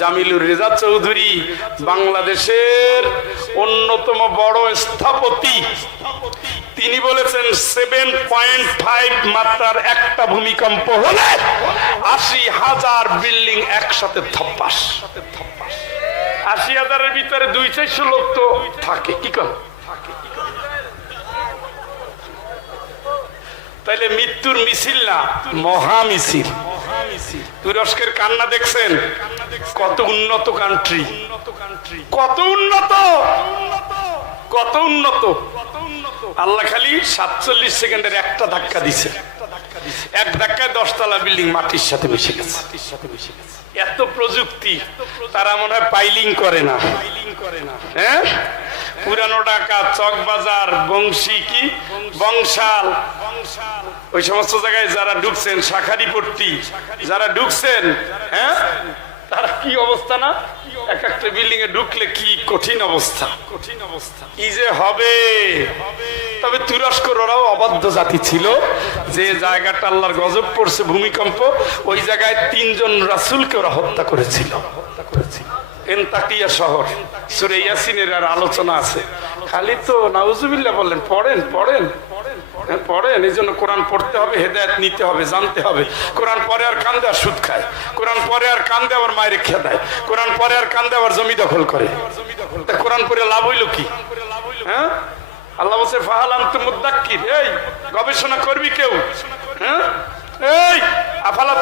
জামিলুর রেজা চৌধুরী বাংলাদেশের অন্যতম বড় স্থপতি। তিনি বলেছেন সেভেন পয়েন্ট ফাইভ মাত্রার একটা ভূমিকম্প হলে আশি হাজার বিল্ডিং একসাথে থপ্পাস আশি হাজারের ভিতরে দুই চারশো লোক তো থাকে, কি কর তাইলে মৃত্যুর মিছিল না, মহা মিছিল। তুরস্কের কান্না দেখছেন? কত উন্নত কান্ট্রি কত উন্নত! কত উন্নত! আল্লাহ খালি সাতচল্লিশ সেকেন্ডের একটা ধাক্কা দিছে। এক ধাক্কায় দশতলা বিল্ডিং মাটির সাথে মিশে গেছে। এত প্রযুক্তি, তারা মনে হয় পাইলিং করে না পাইলিং করে না। হ্যাঁ? পুরানো ঢাকা চকবাজার, বংশী কি? বংশাল। ওই সমস্ত জায়গায় যারা ঢুকছেন, শাখারিপট্টি, যারা ঢুকছেন হ্যাঁ? তারা কি অবস্থা না? এক একটা বিল্ডিং এ ঢুকলে কি কঠিন অবস্থা? কঠিন অবস্থা কি যে হবে? তবে তুরস্কর ওরাও অবাধ্য জাতি ছিল যে জায়গাটা আল্লাহর গজব পড়ছে ভূমিকম্প। ওই জায়গায় তিনজন রাসুলকে ওরা হত্যা করেছিল হত্যা করেছিল। এনতাকিয়া শহর। সুরে ইয়াসিনের আর আলোচনা আছে। খালি তো নাউজুবিল্লাহ বললেন পড়েন পড়েন। হ্যাঁ, পড়েন এই জন্য কোরআন পড়তে হবে হেদায়ত নিতে হবে জানতে হবে। কোরআন পরে আর কান্দে আর সুদ খায়। কোরআন পরে আর কান্দে আবার মায়ের খেয়ে দেয়। কোরআন পরে আর কান্দে আবার জমি দখল করে। কোরআন পরে লাভ হইল কি? হ্যাঁ? আল্লাহ বলছে ফাহালাম তো মুদাক্কির। এই গবেষণা করবি কেউ? হ্যাঁ? আফালা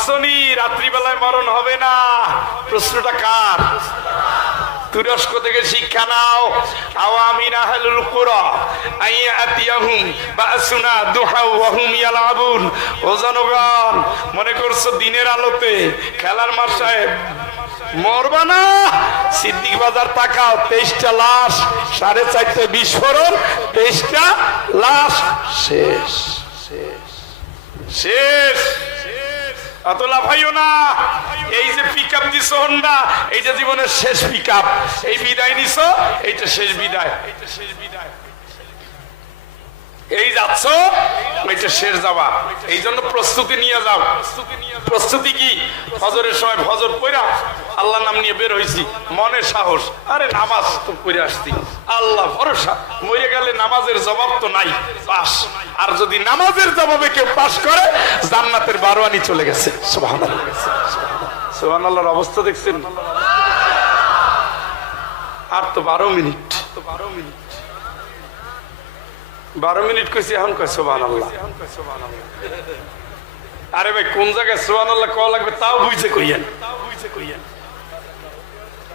ভাবছনি রাত্রিবেলায় মরণ হবে না। প্রশ্নটা কার? তুরস্ক থেকে শিক্ষা নাও। আওয়ামিন আহলুল কুরা, আইয়াতিয়াহুম বাসুনা দুহা ওয়া হুম ইয়ালাবুন। ও জনগণ, মনে করছ দিনের আলোতে খেলার মাঠ সাহেব মরবা না? সিদ্দিক বাজার তাকাও, তেইশটা লাশ, সাড়ে চারটে বিস্ফোরণ, তেইশটা লাশ। শেষ। শেষ। শেষ। অত লাভাইও না। এই যে পিক দিছো হন্ডা, এইটা জীবনের শেষ পিক আপ বিদায় নিছো এইটা শেষ বিদায় এইটা শেষ বিদায়। এই যাচ্ছ? এইটা শেষ যাবা এই জন্য প্রস্তুতি নিয়ে যাও। প্রস্তুতি কি? ফজরের সময় ফজর পড়া আল্লাহ নাম নিয়ে বের হয়েছি মনে সাহস। আরে নামাজ তো পড়ে আসছি। আল্লাহ ভরসা। মরে গেলে নামাজের জবাব তো নাই। পাস। আর যদি নামাজের জবাবে কেউ পাস করে, জান্নাতের বারোয়ানি চলে গেছে। সোহান আল্লাহর অবস্থা দেখছেন? আর তো বারো মিনিট তো বারো মিনিট। বারো মিনিট কইছি, এখন কয় আল্লাহ আরে ভাই, কোন জায়গায় সোহান আল্লাহ লাগবে তাও বুঝছে কইয়েন তাও বুঝে কইয়েন।